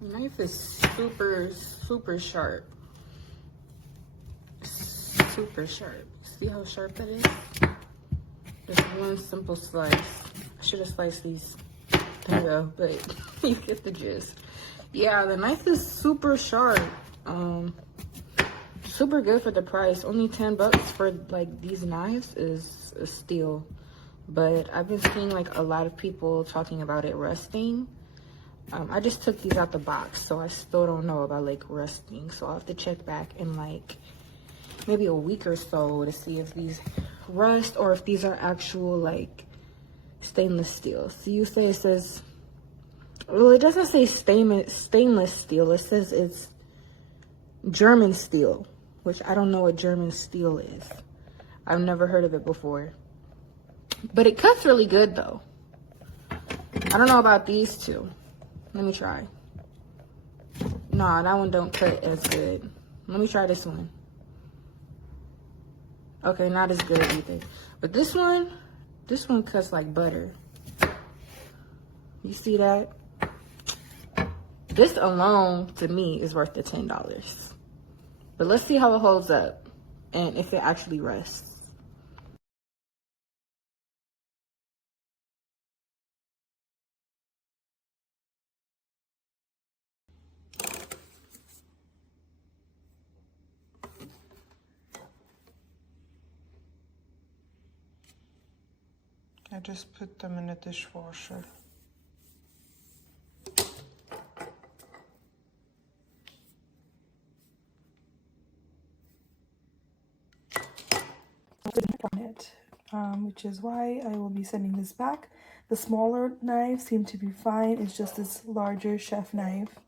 The knife is super sharp. Super sharp. See how sharp that is? Just one simple slice. I should have sliced these bingo, but you get the gist. Yeah, the knife is super sharp. Super good for the price. Only 10 bucks for like these knives is a steal. But I've been seeing like a lot of people talking about it rusting. I just took these out the box, so I still don't know about like rusting. So I'll have to check back in like maybe a week or so to see if these rust or if these are actual like stainless steel. So you say it says, well, it doesn't say stainless steel. It says it's German steel, which I don't know what German steel is. I've never heard of it before. But it cuts really good though. I don't know about these two. Let me try. Nah, that one don't cut as good. Let me try this one. Okay, not as good either. But this one cuts like butter. You see that? This alone, to me, is worth the $10. But let's see how it holds up and if it actually rusts. I just put them in a dishwasher. On it, which is why I will be sending this back. The smaller knives seem to be fine. It's just this larger chef knife